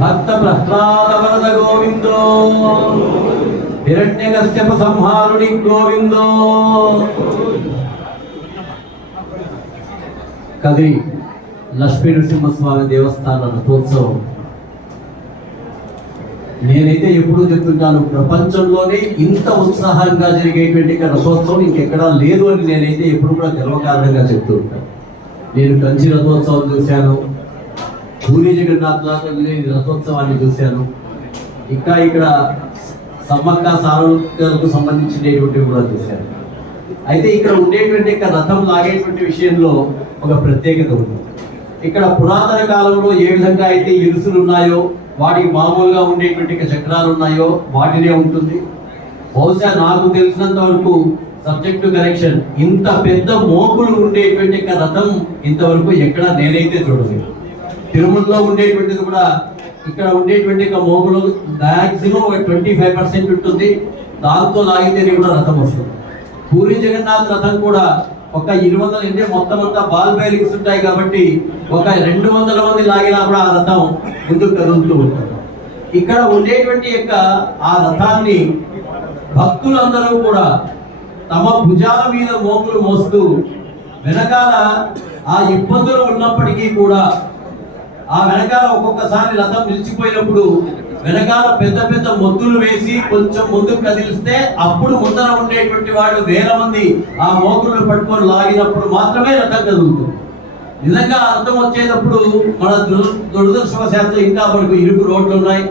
భక్త ప్రహ్లాద వరద గోవిందో హిరణ్యకశ్యప సంహారుడి గోవిందో కదిరి లక్ష్మీ నృసింహస్వామి దేవస్థాన రథోత్సవం నేనైతే ఎప్పుడూ చెప్తుంటాను ప్రపంచంలోనే ఇంత ఉత్సాహంగా జరిగేటువంటి రథోత్సవం ఇంకెక్కడా లేదు అని నేనైతే ఎప్పుడు కూడా గర్వకారణంగా చెప్తూ ఉంటాను. నేను కంచి రథోత్సవం చూశాను పూరి జగన్నాథ్ రథోత్సవాన్ని చూశాను. ఇంకా ఇక్కడ సమ్మక్క సారులకు సంబంధించినటువంటివి కూడా చూశాను. అయితే ఇక్కడ ఉండేటువంటి రథం లాగేటువంటి విషయంలో ఒక ప్రత్యేకత ఉంది. ఇక్కడ పురాతన కాలంలో ఏ విధంగా అయితే ఇరుసులు ఉన్నాయో వాటికి మామూలుగా ఉండేటువంటి చక్రాలు ఉన్నాయో వాటినే ఉంటుంది. బహుశా నాకు తెలిసినంత వరకు సబ్జెక్ట్ కనెక్షన్ ఇంత పెద్ద మోకులు ఉండేటువంటి రథం ఇంతవరకు ఎక్కడ నేనైతే చూడలేదు. తిరుమలలో ఉండేటువంటిది కూడా ఇక్కడ ఉండేటువంటి మోగులు మ్యాక్సిమం ఒక ట్వంటీ ఫైవ్ పర్సెంట్ ఉంటుంది. దాంతో లాగితేనే కూడా రథం వస్తుంది. పూరి జగన్నాథ్ రథం కూడా ఒక ఇరవై వందల అంటే మొత్తం అంతా బాల్ బేరింగ్స్ ఉంటాయి కాబట్టి ఒక రెండు వందల మంది లాగినా కూడా ఆ రథం ముందుకు కదులుతూ ఉంటుంది. ఇక్కడ ఉండేటువంటి యొక్క ఆ రథాన్ని భక్తులందరూ కూడా తమ భుజాల మీద మోగులు మోస్తూ వెనకాల ఆ ఇబ్బందులు ఉన్నప్పటికీ కూడా ఆ వెనకాల ఒక్కొక్కసారి రథం నిలిచిపోయినప్పుడు వెనకాల పెద్ద పెద్ద మొద్దులు వేసి కొంచెం ముందుకు కదిలిస్తే అప్పుడు ముందర ఉండేటువంటి వాళ్ళు వేల మంది ఆ మోకులను పట్టుకొని లాగినప్పుడు మాత్రమే రథం కదులుతుంది. నిజంగా అర్థం వచ్చేటప్పుడు మన దురదృష్టవశాత్తు ఇంకా మనకు ఇరుకు రోడ్లు ఉన్నాయి.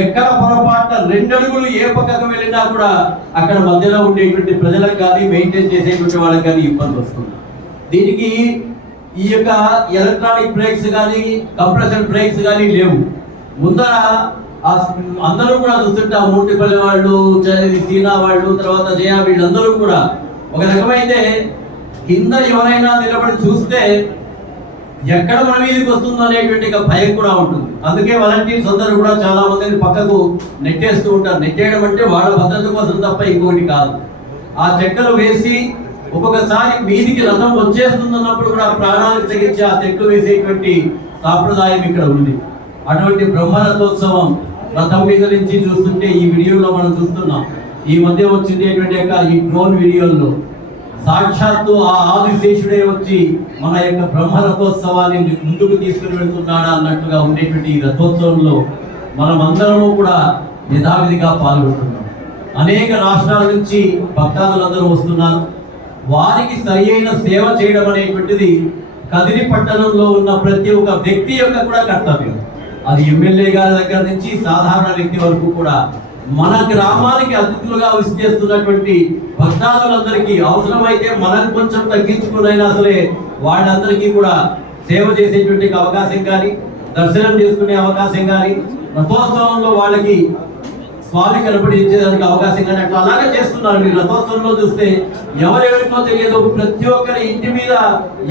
ఎక్కడ పొరపాటున రెండడుగులు ఏ పక్కకు వెళ్ళినా కూడా అక్కడ మధ్యలో ఉండేటువంటి ప్రజలకు కానీ మెయింటైన్ చేసేటువంటి వాళ్ళకి కానీ ఇబ్బంది వస్తుంది. దీనికి ఈ యొక్క ఎలక్ట్రానిక్ బ్రేక్స్ కానీ కంప్రెషన్ బ్రేక్స్ కానీ లేవు. ముందర అందరూ కూడా చూస్తుంటాం మూటిపల్లి వాళ్ళు చ- సీనా వాళ్ళు తర్వాత జయా వీళ్ళందరూ కూడా. ఒక రకమైతే కింద ఎవరైనా నిలబడి చూస్తే ఎక్కడ మన మీదకి వస్తుందో అనేటువంటి భయం కూడా ఉంటుంది. అందుకే వాలంటీర్స్ అందరూ కూడా చాలా మందిని పక్కకు నెట్టేస్తూ ఉంటారు. నెట్టేయడం అంటే వాళ్ళ భద్రత కోసం తప్ప ఇంకోటి కాదు. ఆ చెక్కలు వేసి ఒక్కొక్కసారి మీదికి రథం వచ్చేస్తుందన్నప్పుడు కూడా ప్రాణాలకు తెగించి ఆ చెట్లు వేసేటువంటి సాంప్రదాయం ఇక్కడ ఉంది. అటువంటి బ్రహ్మరథోత్సవం రథం మీద నుంచి చూస్తుంటే ఈ వీడియోలో మనం చూస్తున్నాం. ఈ మధ్య వచ్చిండేటువంటి యొక్క ఈ డ్రోన్ వీడియోల్లో సాక్షాత్తు ఆ ఆదిశేషుడే వచ్చి మన యొక్క బ్రహ్మ రథోత్సవాన్ని ముందుకు తీసుకుని వెళ్తున్నాడా అన్నట్టుగా ఉండేటువంటి ఈ రథోత్సవంలో మనమందరము కూడా యథావిధిగా పాల్గొంటున్నాం. అనేక రాష్ట్రాల నుంచి భక్తాదులందరూ వస్తున్నారు. వారికి సరి అయిన సేవ చేయడం అనేటువంటిది కదిరి పట్టణంలో ఉన్న ప్రతి ఒక్క వ్యక్తి యొక్క కూడా కర్తవ్యం. అది ఎమ్మెల్యే గారి దగ్గర నుంచి సాధారణ వ్యక్తి వరకు కూడా మన గ్రామానికి అతిథులుగా విచ్చేస్తున్నటువంటి భక్తాదులందరికీ అవసరమైతే మనం కొంచెం తగ్గించుకునైనా సరే వాళ్ళందరికీ కూడా సేవ చేసేటువంటి అవకాశం కానీ దర్శనం చేసుకునే అవకాశం కానీ రథోత్సవంలో వాళ్ళకి స్వామి కనపడించేదానికి అవకాశం కానీ అట్లా అలాగే చేస్తున్నారు మీరు. రథోత్సవంలో చూస్తే ఎవరెవరికో తెలియదు. ప్రతి ఒక్కరి ఇంటి మీద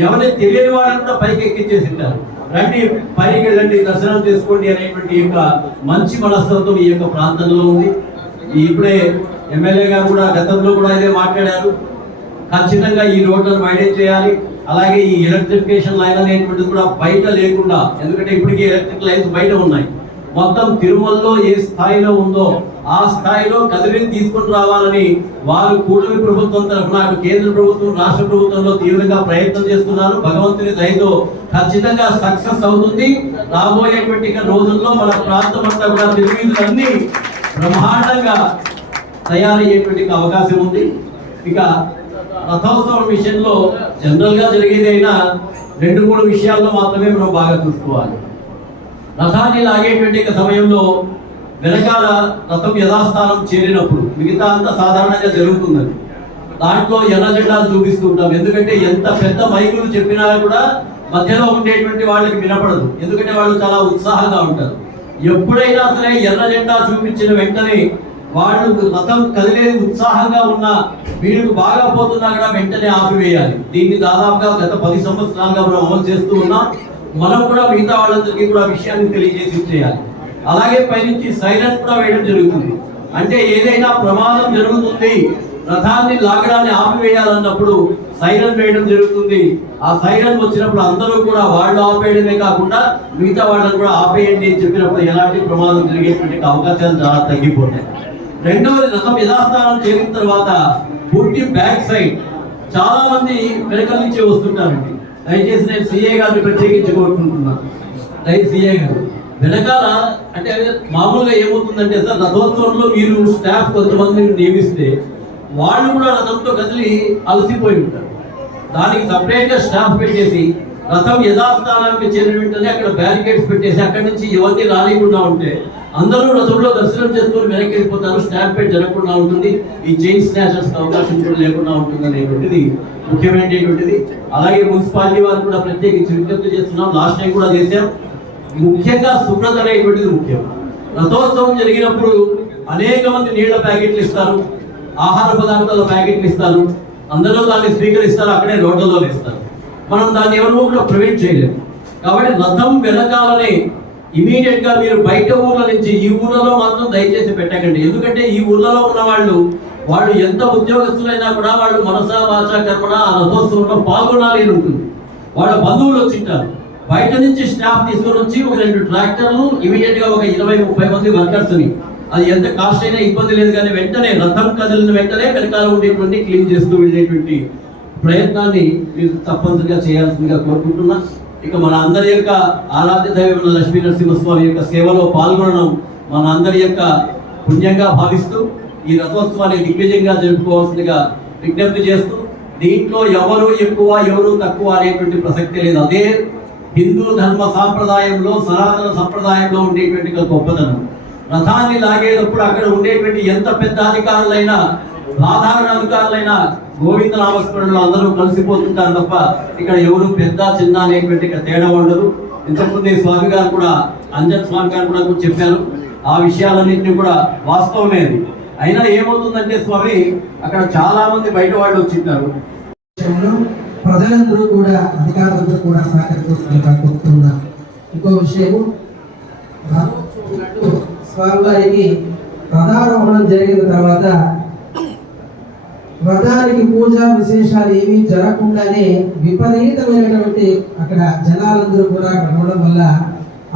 ఎవరి తెలియని వాళ్ళని కూడా పైకి ఎక్కించేసింటారు రండి పైకి వెళ్ళండి దర్శనం చేసుకోండి అనేటువంటి యొక్క మంచి మనస్తత్వం ఈ యొక్క ప్రాంతంలో ఉంది. ఇప్పుడే ఎమ్మెల్యే గారు కూడా గతంలో కూడా ఇదే మాట్లాడారు. ఖచ్చితంగా ఈ రోడ్లను వైడెన్ చేయాలి. అలాగే ఈ ఎలక్ట్రిఫికేషన్ లైన్ అనేటువంటిది కూడా బయట లేకుండా ఎందుకంటే ఇప్పటికీ ఎలక్ట్రిక్ లైన్స్ బయట ఉన్నాయి. మొత్తం తిరుమలలో ఏ స్థాయిలో ఉందో ఆ స్థాయిలో కదిలిని తీసుకొని రావాలని వారు కూటమి ప్రభుత్వం తరఫున అటు కేంద్ర ప్రభుత్వం రాష్ట్ర ప్రభుత్వంలో తీవ్రంగా ప్రయత్నం చేస్తున్నారు. భగవంతుని దయతో ఖచ్చితంగా సక్సెస్ అవుతుంది. రాబోయేటువంటి రోజుల్లో మన ప్రాంతం అంతా కూడా తిరుమలన్నీ బ్రహ్మాండంగా తయారయ్యేటువంటి అవకాశం ఉంది. ఇక రథోత్సవం విషయంలో జనరల్గా జరిగేదైనా రెండు మూడు విషయాల్లో మాత్రమే మనం బాగా చూసుకోవాలి. రథాన్ని లాగేటువంటి సమయంలో వెనకాల రథం యథాస్థానం చేరినప్పుడు మిగతా అంతా సాధారణంగా జరుగుతుందండి. దాంట్లో ఎర్ర జెండాలు చూపిస్తూ ఉంటాం. ఎందుకంటే ఎంత పెద్ద మైకులు చెప్పినా కూడా మధ్యలో ఉండేటువంటి వాళ్ళకి వినపడదు. ఎందుకంటే వాళ్ళు చాలా ఉత్సాహంగా ఉంటారు. ఎప్పుడైనా సరే ఎర్ర జెండా చూపించిన వెంటనే వాళ్ళు రథం కదిలేది ఉత్సాహంగా ఉన్న వీళ్ళు బాగా పోతున్నా కూడా వెంటనే ఆపివేయాలి. దీన్ని దాదాపుగా గత పది సంవత్సరాలుగా మనం అమలు చేస్తూ ఉన్నాం. మనం కూడా మిగతా వాళ్ళందరికీ కూడా విషయాన్ని తెలియజేసి చేయాలి అలాగే పైనుంచి సైరన్ కూడా వేయడం జరుగుతుంది. అంటే ఏదైనా ప్రమాదం జరుగుతుంది రథాన్ని లాగడాన్ని ఆపివేయాలన్నప్పుడు సైరన్ వేయడం జరుగుతుంది. ఆ సైరన్ వచ్చినప్పుడు అందరూ కూడా వాళ్ళు ఆపేయడమే కాకుండా మిగతా వాళ్ళని కూడా ఆపేయండి అని చెప్పినప్పుడు ఎలాంటి ప్రమాదం జరిగేటువంటి అవకాశాలు చాలా తగ్గిపోతాయి. రెండవది రథం యథాస్థానం చేరిన తర్వాత పూర్తి బ్యాక్ సైడ్ చాలా మంది వెనక నుంచి వస్తుంటారండి. దయచేసి నేను సిఏ గారిని ప్రత్యేకించుకుంటున్నాను రైట్ సిఏ గారు. వెనకాల అంటే మామూలుగా ఏమవుతుందంటే సార్ రథోత్సవంలో మీరు స్టాఫ్ కొంతమందిని నియమిస్తే వాళ్ళు కూడా రథంతో కదిలి అలసిపోయి ఉంటారు. దానికి సపరేట్గా స్టాఫ్ పెట్టేసి రథం యథాస్థానానికి చేరిన వెంటనే అక్కడ బ్యారికేడ్స్ పెట్టేసి అక్కడి నుంచి ఎవరిని రానికుండా ఉంటే అందరూ రథంలో దర్శనం చేసుకొని వెనక్కి వెళ్ళిపోతారు. స్టాంప్ పెట్టి జరగకుండా ఉంటుంది. ఈ చైన్ స్నాచర్స్ అవకాశం కూడా లేకుండా ఉంటుంది అనేటువంటిది ముఖ్యమైనటువంటిది. అలాగే మున్సిపాలిటీ వారు కూడా ప్రత్యేకించి విజ్ఞప్తి చేస్తున్నాం. లాస్ట్ టైం కూడా చేశాం. ముఖ్యంగా శుభ్రత అనేటువంటిది ముఖ్యం. రథోత్సవం జరిగినప్పుడు అనేక మంది నీళ్ళ ప్యాకెట్లు ఇస్తారు ఆహార పదార్థాల ప్యాకెట్లు ఇస్తారు అందరూ దాన్ని స్వీకరిస్తారు అక్కడే రోడ్లలో ఇస్తారు మనం దాన్ని ఎవరు కూడా ప్రివెంట్ చేయలేము కాబట్టి రథం వెనకాలనే ఇమీడియట్గా మీరు బయట ఊర్ల నుంచి ఈ ఊర్లలో మాత్రం దయచేసి పెట్టకండి. ఎందుకంటే ఈ ఊర్లలో ఉన్న వాళ్ళు వాళ్ళు ఎంత ఉద్యోగస్తులైనా కూడా వాళ్ళు మనసా వాచ కర్మణ ఆ రథోత్సవంలో పాల్గొనాలి అని ఉంటుంది. వాళ్ళ బంధువులు వచ్చింటారు బయట నుంచి స్టాఫ్ తీసుకొని వచ్చి ఒక రెండు ట్రాక్టర్లు ఇమీడియట్గా ఒక ఇరవై ముప్పై మంది వర్కర్స్ని. అది ఎంత కాస్ట్ అయినా ఇబ్బంది లేదు కానీ వెంటనే రథం కదిలిన వెంటనే వెనకాల ఉండేటువంటి క్లీన్ చేస్తూ వెళ్ళేటువంటి ప్రయత్నాన్ని మీరు తప్పనిసరిగా చేయాల్సిందిగా కోరుకుంటున్నా. ఇక మన అందరి యొక్క ఆరాధ్య దైవమైన లక్ష్మీ నరసింహస్వామి యొక్క సేవలో పాల్గొనడం మన అందరి యొక్క పుణ్యంగా భావిస్తూ ఈ రథోత్సవాన్ని దిగ్విజయంగా జరుపుకోవాల్సిందిగా విజ్ఞప్తి చేస్తూ దీంట్లో ఎవరు ఎక్కువ ఎవరు తక్కువ అనేటువంటి ప్రసక్తి లేదు. అదే హిందూ ధర్మ సాంప్రదాయంలో సనాతన సంప్రదాయంలో ఉండేటువంటి గొప్పతనం. రథాన్ని లాగేటప్పుడు అక్కడ ఉండేటువంటి ఎంత పెద్ద అధికారులైనా సాధారణ అధికారులైనా గోవింద అందరూ కలిసిపోతుంటారు తప్ప ఇక్కడ ఎవరు పెద్ద చిన్న అనేటువంటి ఇక్కడ తేడా ఉండదు. ఇంతకుముందు స్వామి గారు కూడా అంజన్ స్వామి గారు కూడా చెప్పారు. ఆ విషయాలన్నింటినీ కూడా వాస్తవమే అది. అయినా ఏమవుతుందంటే స్వామి అక్కడ చాలా మంది బయట వాళ్ళు వచ్చింటారు. ప్రజలందరూ కూడా అధికారులందరూ కూడా సహకరించాలని ఇంకో విషయము స్వామివారికి రథారోహణం జరిగిన తర్వాత రథానికి పూజ విశేషాలు ఏమీ జరగకుండానే విపరీతమైనటువంటి అక్కడ జనాలందరూ కూడా రావడం వల్ల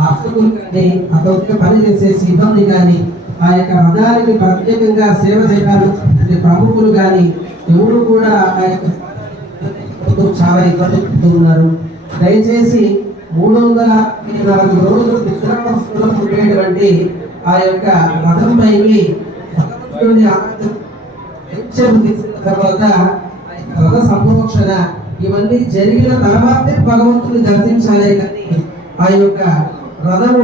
అర్చకులు కానీ అతను పని చేసే సిబ్బంది కానీ ఆ యొక్క రథానికి ప్రత్యేకంగా సేవ చేయడానికి ప్రముఖులు కానీ ఎవరు కూడా ఆ యొక్క ప్రభుత్వం చాలా ఇబ్బంది పడుతూ దయచేసి మూడు వందల నాలుగు రోజులు విశ్రామస్థలం ఉండేటువంటి ఆ యొక్క రథం పైకి తీసిన తర్వాత ఆ యొక్క రథ సంప్రోక్షణ ఇవన్నీ జరిగిన తర్వాతే భగవంతుని దర్శించాలి. కానీ ఆ యొక్క రథము